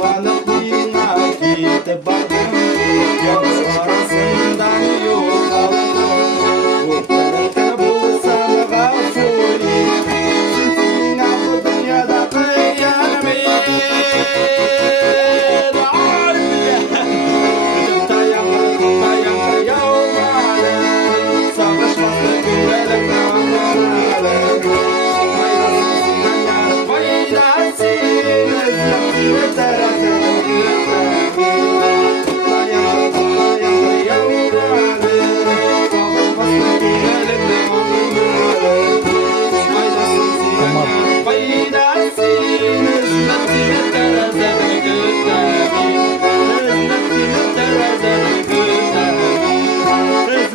Yuvanıp dina gitip bardım, yağmur arasından yol aldım. Bu tarafta bulsam gafuri, sensin bu dünyada kıyamet. Dayanır yavrum, savaşmazsa gülerek namarım. Faydasından faydasız, lafını terasa gülerek. Dayanır yavrum, savaşmazsa gülerek namarım. Faydasından faydasız, lafını terasa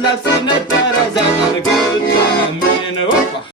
Love seen it, that I was at the good time.